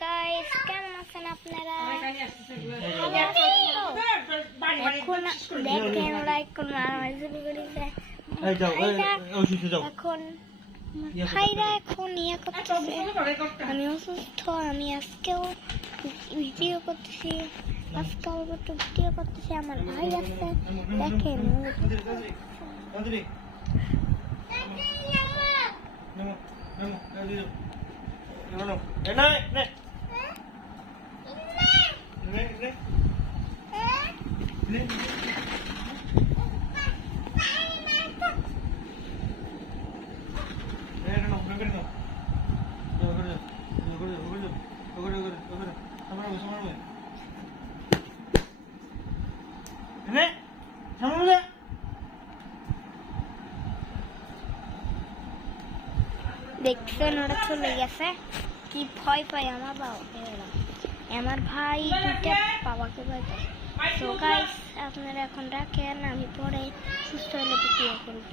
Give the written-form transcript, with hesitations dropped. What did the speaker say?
Guys, কেমন আছেন আপনারা? এখন দেখেন লাইক করুন আর শুরু করেছে। এখন ভাইরা এখন ইয়ে করতেছে, আমি অসুস্থ, আমি আজকেও ভিডিও করতেছি, আজকাল একটু ভিডিও করতেছি। আমার ভাই আছে, দেখেন দেখছেন ওরা চলে গেছে, কি ভয় পায় আমার বাবা, আমার ভাই দুইটা বাবাকে ভয় পায়। তো গাইস আপনারা এখন রাখেন, আমি পরে সুস্থ হলে ভিডিও করব।